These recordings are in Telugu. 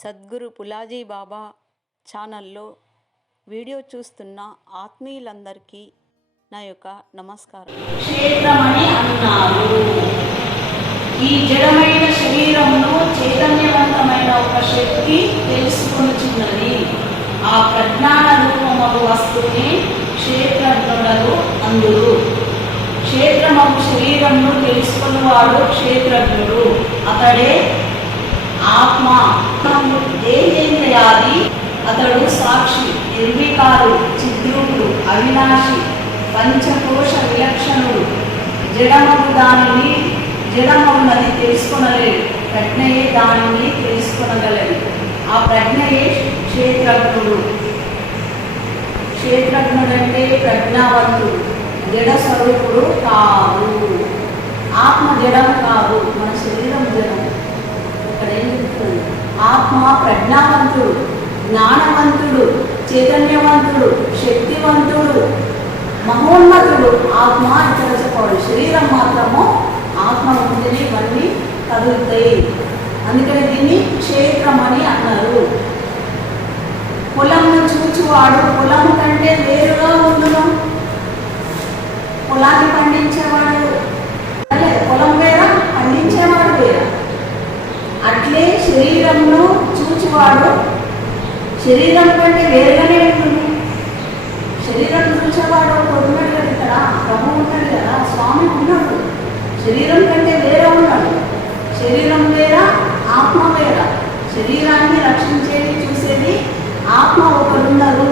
సద్గురు పులాజీ బాబా ఛానల్లో వీడియో చూస్తున్న ఆత్మీయులందరికీ నా యొక్క నమస్కారం. క్షేత్రమని అన్నారు ఈ జడమైన శరీరంలో చైతన్యవంతమైన ఒక శక్తి తెలుసుకొనిచున్నది. ఆ ప్రజ్ఞాన రూపమగు వస్తువుని క్షేత్రజ్ఞుడలు అందురు క్షేత్రమగు శరీరంను తెలుసుకున్నవాడు క్షేత్రజ్ఞుడు. అతడే ఆత్మ దేహేంద్రయాది అతడు సాక్షి నిర్వికారు చిద్రూపుడు అవినాశి పంచకోశ విలక్షణుడు. జడమగు దానిని జడమగునది తెలుసుకొనలేడు ప్రజ్ఞయే దానిని తెలుసుకొనగలడు. ఆ ప్రజ్ఞయే క్షేత్రజ్ఞుడు. క్షేత్రజ్ఞుడంటే ప్రజ్ఞావంతుడు జడ స్వరూపుడు కాదు. ఆత్మ జడం కాదు మన శరీరం జడం. ఇక్కడ ఏం చెప్తుంది? ఆత్మ ప్రజ్ఞావంతుడు జ్ఞానవంతుడు చైతన్యవంతుడు శక్తివంతుడు మహోన్నతుడు. ఆత్మ ఇక్కడ చెప్పాడు శరీరం మాత్రము ఆత్మ ఉంటేనే ఇవన్నీ కదులుతాయి. అందుకని దీన్ని క్షేత్రం అని అన్నారు. పొలంను చూచువాడు పొలం కంటే వేరుగా ఉండును పొలాన్ని పండించేవాడు అదే పొలం వేరా పండించేవాడు వేరా అట్లే శరీరంను చూచువాడు శరీరం కంటే వేరుగానే ఉంటుంది. శరీరం చూసేవాడు ఒకడు కదా ఇక్కడ ప్రభు ఉన్నాడు కదా స్వామి ఉన్నాడు. శరీరం కంటే వేరే ఉన్నాడు. శరీరం వేరా ఆత్మ వేరా? శరీరాన్ని రక్షించేది చూసేది ఆత్మ ఒకరున్నారు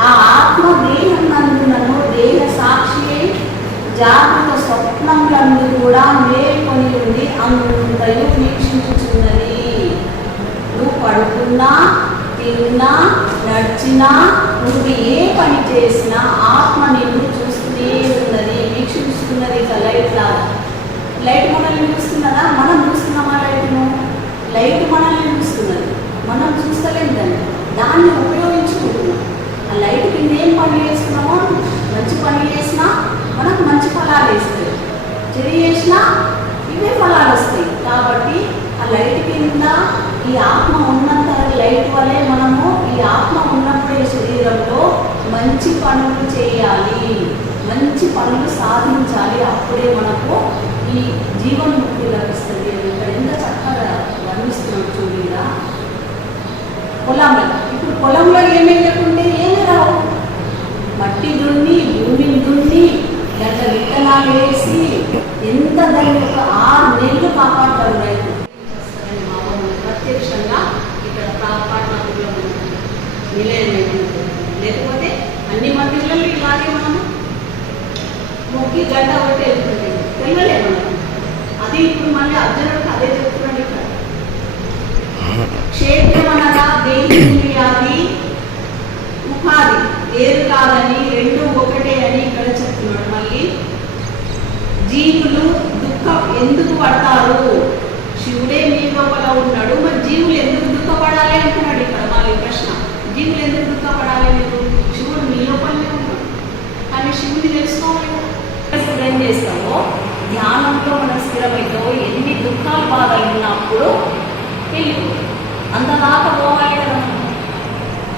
ఆ ఆత్మ దేహం నందునను దేహ సాక్షి జాగ్రత్త స్వప్నములందు కూడా మేల్కొని ఉండి అంతయు వీక్షించుచున్నది. నువ్వు పడుకున్నా இன்னா நட்சினா முடியே మంచి పనులు సాధించాలి. అప్పుడే మనకు ఈ జీవన్ముక్తి లభిస్తుంది. ఇక్కడ ఎంత చక్కగా వర్ణిస్తున్నాడు చూడగా పొలంలో ఇప్పుడు పొలంలో ఏమి ఈ గంట ఒకటి వెళ్తుంది వెళ్ళలేము మనం. అది ఇప్పుడు మళ్ళీ అర్జునుడికి అదే చెప్తున్నాడు ఇక్కడ. క్షేత్రం అనగా దేహేంద్రియాది ఉపాధి. వేరు కాదని? రెండు ఒకటే అని ఇక్కడ చెప్తున్నాడు మళ్ళీ. జీవులు దుఃఖం ఎందుకు పడతారు? శివుడే మీ లోపల ఉన్నాడు మరి జీవులు ఎందుకు దుఃఖపడాలి అంటున్నాడు ఇక్కడ మళ్ళీ ప్రశ్న జీవులు ఎందుకు దుఃఖపడాలి మీరు శివుడు మీ లోపలనే ఉన్నాడు కానీ శివుని తెలుసుకోవాలి కదా. ఇప్పుడు చేస్తామో? ధ్యానంలో మనం స్థిరమైతో ఎన్ని దుఃఖాలు బాధలు ఉన్నప్పుడు వెళ్ళిపో అంతదాకా పోవాలి కదా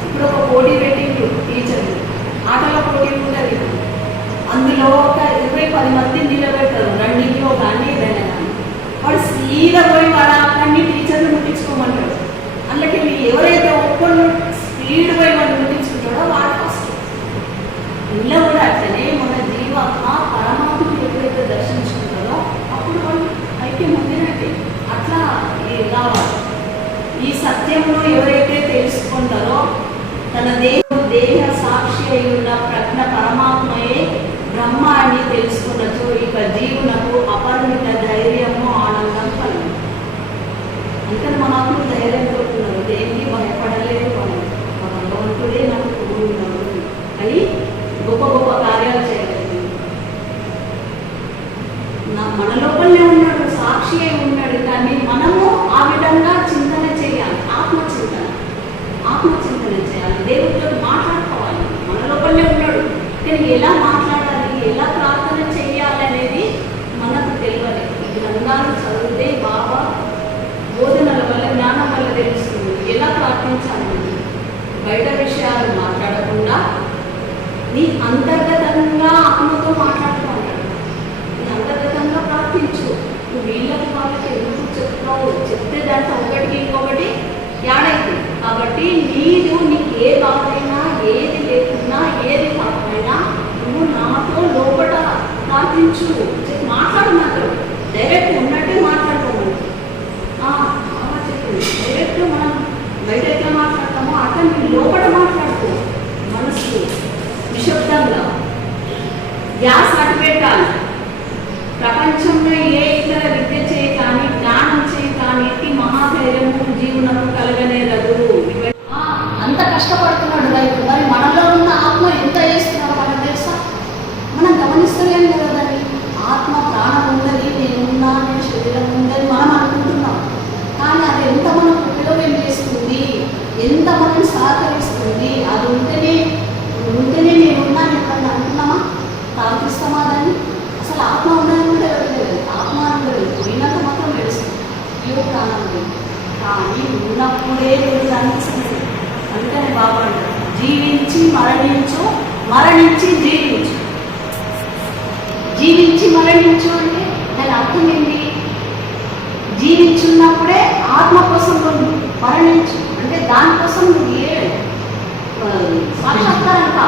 ఇప్పుడు ఒక పోటీ పెట్టింది టీచర్లు ఆటల పోటీ ఉంటుంది. అందులో ఒక ఇరవై పది మంది నిలబెడతారు. రెండింటిలో కానీ ఏదైనా కానీ వాడు సీదా పోయి వాడు అక్కడిని టీచర్లు ముట్టించుకోమంటాడు అందుకే మీరు ఎవరైతే ఒక్కళ్ళు స్పీడ్ పోయి వాడు ముట్టించుకుంటాడో వాడు ఫస్ట్ ఇంట్లో కూడా అట్లనే మన జీవాత్మ పరమాత్మను ఎప్పుడైతే దర్శించుకుంటారో అప్పుడు వాళ్ళు ఐక్యం పొందినట్టే అట్లా ఈ రావాలి ఈ సత్యంలో ఎవరైతే తెలుసుకుంటారో తన దేవుడు దేహ సాక్షి అయి ఉన్న ప్రజ్ఞ పరమాత్మయే బ్రహ్మ అని తెలుసుకున్నచో ఇక జీవునకు అపరిమిత ధైర్యము ఆనందం కలుగు. ఇక్కడ మన ధైర్యం కోరుతున్నారు దేనికి భయపడలేదు వాళ్ళు మా భగవంతుడే నాకు తోడు అని గొప్ప గొప్ప కార్యాలు చేయగలిగింది నా మన లోపలనే ఉన్నాడు సాక్షి అయి ఉన్నాడు కానీ మనము ఆ విధంగా చింతన చేయాలి ఆత్మ చింతన ఆత్మ చింతన చేయాలి దేవుడితో మాట్లాడుకోవాలి మన లోపలనే నేను ఎలా మాట్లాడాలి ఎలా ప్రార్థన చేయాలనేది మనకు తెలియాలి ఈ గ్రంథాలు చదివితే బాబా బోధనల వల్ల జ్ఞానం వల్ల తెలుస్తుంది. ఎలా ప్రార్థించాలి? బయట విషయాలు మాట్లాడకుండా నీ అంతర్గతంగా ఆత్మతో మాట్లాడుతూ నీ అంతర్గతంగా ప్రార్థించు. నువ్వు వీళ్ళకి వాళ్ళకి ఎందుకు చెప్తావు? చెప్తే దాంట్లో ఒకటికి ఇంకొకటి యాడైతుంది కాబట్టి నీదు నీకు ఏ బాధ ఏది లేకున్నా ఏది పాపమైనా నువ్వు నాతో లోపల ప్రార్థించు చెప్పు, మాట్లాడు నాతో డైరెక్ట్ ఉన్నట్టే మాట్లాడుకోము చెప్పింది డైరెక్ట్ మనం బయట ఎట్లా మాట్లాడతామో అట్లా మీరు లోపల మాట్లాడుకో మనసు నిశ్శబ్దంగా గ్యాస్ అటు పెట్టాలి ప్రపంచంలో ఏ ఇతర విద్య చేయి కానీ జ్ఞానం చేయి కానీ ఎట్టి మహాధైర్యము జీవనము కలగనేరదు ఆ, అంత కష్టపడుతున్నాడు రైతు మరి మనలో ఉన్న ఆత్మ ఎంత చేస్తున్నాడో మనకు తెలుసా మనం గమనిస్తలేం కదా దాన్ని ఆత్మ ప్రాణం ఉన్నది నేను ఉన్నా నేను శరీరం ఉందని మనం అనుకుంటున్నాం కానీ అది ఎంత మనకు ఉపయోగం చేస్తుంది ఎంత మనం సహకరిస్తుంది అది ఉంటేనే ఉంటేనే నేను ఉన్నాను ఎప్పుడన్నా అనుకున్నామా ప్రార్థిస్తామా దాన్ని అసలు ఆత్మ ఉన్నది కూడా ఎవరికి తెలియదు ఆత్మ అనేది పోయినంత మాత్రం తెలుస్తుంది అయ్యో ప్రాణం లేదు కానీ ఉన్నప్పుడే అనిపిస్తుంది అందుకని బాబు అంటారు జీవించి మరణించు మరణించి జీవించు జీవించి మరణించు అంటే దాని అర్థం ఏంటి జీవించున్నప్పుడే ఆత్మ కోసం నువ్వు మరణించు అంటే దానికోసం నువ్వు ఏ సాక్షాత్కారం కా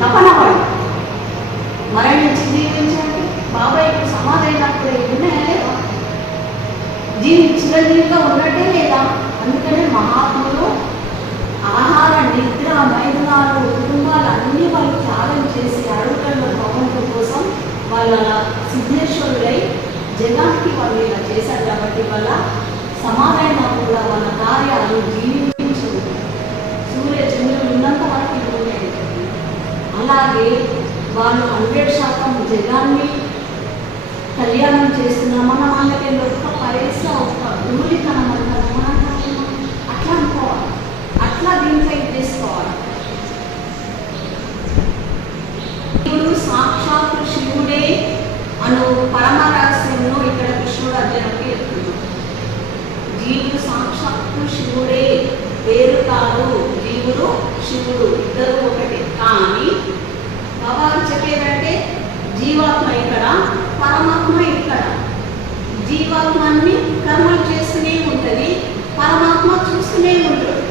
తపన వాడు మరణించి జీవించండి బాబాయ్ ఇప్పుడు సమాధి అయినప్పుడు జీవి చిరంజీవిగా ఉన్నట్టే లేదా? అందుకనే మహాత్ములు ఆహార నిద్ర మైదానాలు కుటుంబాలు అన్ని వాళ్ళు త్యాగం చేసి అడవులలో భగవంతుడి కోసం వాళ్ళ సిద్ధేశ్వరులై జగానికి వాళ్ళు ఇలా చేశారు కాబట్టి వాళ్ళ సమాధానం కూడా వాళ్ళ కార్యాలు జీవించు సూర్య చంద్రులు ఉన్నంత వరకు అలాగే వాళ్ళు హండ్రెడ్ శాతం జగాన్ని కళ్యాణం చేస్తున్న మన వాళ్ళకి ఒక్క పైసా ఒక్క ధూళితనం అంటారు మనం అట్లా అనుకోవాలి. అట్లా దీంట్లో ఇది చేసుకోవాలి. ఇప్పుడు సాక్షాత్ శివుడే అను పరమరహస్యంలో ఇక్కడ కృష్ణుడు అర్జునకి చెప్తున్నాడు జీవుడు సాక్షాత్తు శివుడే వేరు కాదు జీవుడు శివుడు ఇద్దరు ఒకటే. కానీ భగవాన్ చెప్పేదంటే జీవాత్మ ఇక్కడ పరమాత్మ ఇక్కడ. జీవాత్మ అన్ని కర్మలు చేస్తూనే ఉంటుంది పరమాత్మ చూస్తూనే ఉంటుంది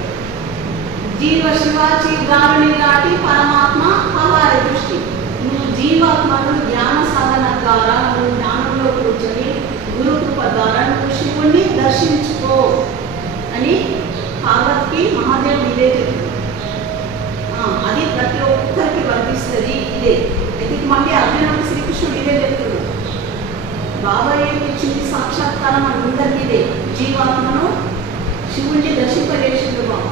జీవ శివాచి గారుని దాటి పరమాత్మ పవారి దృష్టి. నువ్వు జీవాత్మను జ్ఞాన సాధన ద్వారా నువ్వు జ్ఞానంలో కూర్చొని గురు కృప ద్వారా నువ్వు శివుణ్ణి దర్శించుకో అని పార్వతికి మహాదేవుడు ఇదే చెప్తుంది ఆ, అది ప్రతి ఒక్కరికి వర్తిస్తుంది ఇదే అయితే మళ్ళీ అర్జునుడు శ్రీకృష్ణుడు ఇదే చెప్తున్నాడు బాబా ఏం ఇచ్చింది సాక్షాత్కారం అందరికీ ఇదే జీవాత్మను శివుణ్ణి దర్శింపజేసిండు బాబా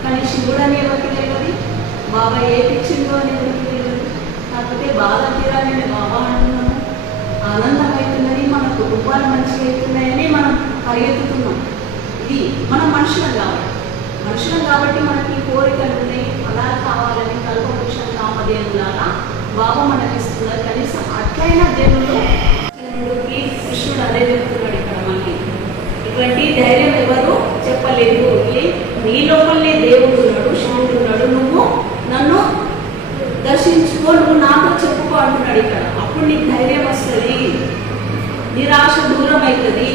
కానీ శివుడు అని ఎవరికి తెలియదు బాబా ఏ పిచ్చిందో అని ఎవరికి తెలియదు. కాకపోతే బాధ తీరాలని బాబా అంటున్నాము ఆనందం అవుతున్నది మన కుటుంబాలు మంచిగా అవుతున్నాయని మనం పరిగెత్తుతున్నాం. ఇది మనం మనుషులం కాబట్టి. మనుషులం కాబట్టి మనకి కోరికలు ఉన్నాయి. అలా కావాలని కల్పవృక్షం కామధేనులాగా బాబా మనకి ఇస్తున్నారు. కనీసం అట్లయినా దేవుడు కృష్ణుడు అదే చెప్తున్నాడు ఇక్కడ మనకి. ఇటువంటి ధైర్యం నీ లోపలనే దేవుడు ఉన్నాడు శివుడు ఉన్నాడు. నువ్వు నన్ను దర్శించుకో నువ్వు నాతో చెప్పుకో అంటున్నాడు ఇక్కడ. అప్పుడు నీకు ధైర్యం వస్తుంది. నిరాశ దూరం అవుతుంది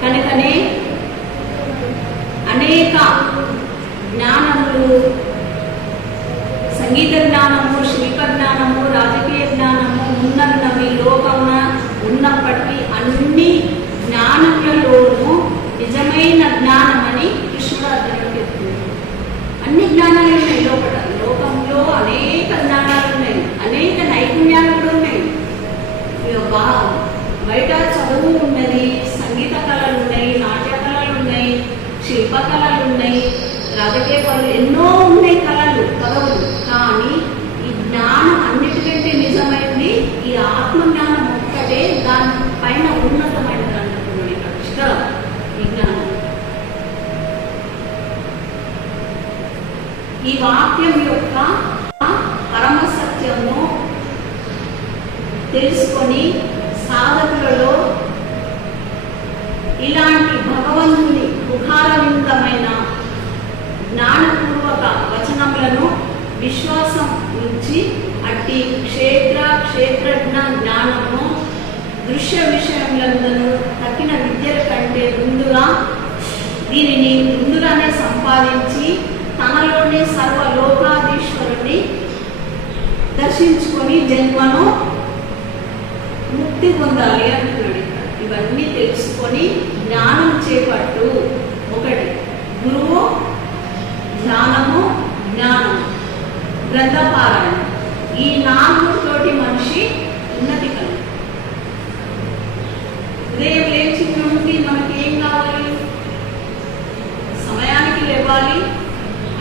కనుకనే అనేక జ్ఞానములు సంగీత జ్ఞానము శిల్ప జ్ఞానము రాజకీయ జ్ఞానము ఉన్నవి లోకమున ఉన్నప్పటికీ అన్ని జ్ఞానములలోనూ నిజమైన జ్ఞానమని కృష్ణుడు అర్జునుడికి చెప్తున్నాడు అన్ని జ్ఞానాలు ఉన్నాయి లోపల లోకంలో అనేక జ్ఞానాలు ఉన్నాయి అనేక నైపుణ్యాలు కూడా ఉన్నాయి ఇక బా- బయట చదువు ఉన్నది సంగీత కళలు ఉన్నాయి నాట్య కళలు ఉన్నాయి శిల్ప కళలు ఉన్నాయి రాజకీయ కళలు ఎన్నో ఉన్నాయి కళలు పదవులు కానీ ఈ జ్ఞానం అన్నిటికంటే నిజమైనది ఈ ఆత్మ జ్ఞానం ఒక్కటే దాని పైన ఉన్నతమైనది అంటున్నాడు ఇక్కడ చిత్రం ఈ జ్ఞానం ఈ వాక్యం యొక్క పరమ సత్యము తెలుసుకొని సాధకులలో ఇలాంటి భగవంతుని ముఖారవిందమైన జ్ఞానపూర్వక వచనములను విశ్వాసం ఉంచి అట్టి క్షేత్ర క్షేత్రజ్ఞ జ్ఞానము దృశ్య విషయములందరూ తక్కిన విద్యల కంటే ముందుగా దీనిని ముందుగానే సంపాదించి తనలోనే సర్వలోకాధీశ్వరుని దర్శించుకొని జన్మను ముక్తి పొందాలి అంటున్నాడు ఇవన్నీ తెలుసుకొని జ్ఞానం చేపట్టు ఒకటి. గురువు ధ్యానము జ్ఞానం. గ్రంథపారాయణ. ఈ నాలుగుతోటి మనిషి ఉన్నతి కలుగు ఉదయం లేచి నుండి మనకి ఏం కావాలి? సమయానికి లేవాలి.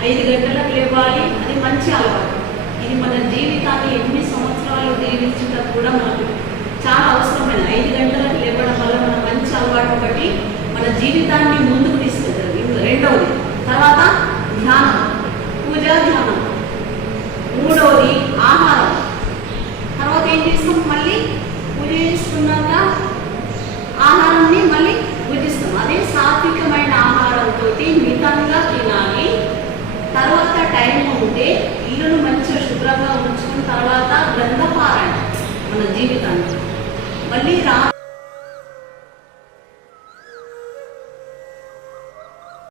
ఐదు గంటలకు లేవాలి అది మంచి అలవాటు ఇది మన జీవితాన్ని ఎన్ని సంవత్సరాలు జీవించడం కూడా మనకు చాలా అవసరమైన ఐదు గంటలకు లేవడం వల్ల మన మంచి అలవాటు ఒకటి మన జీవితాన్ని ముందుకు తీసుకెళ్తుంది. ఇది రెండవది తర్వాత ధ్యానం. పూజ ధ్యానం. మూడవది ఆహారం. తర్వాత ఏం చేస్తాం? మళ్ళీ पुनर्जीवित मल्ली राम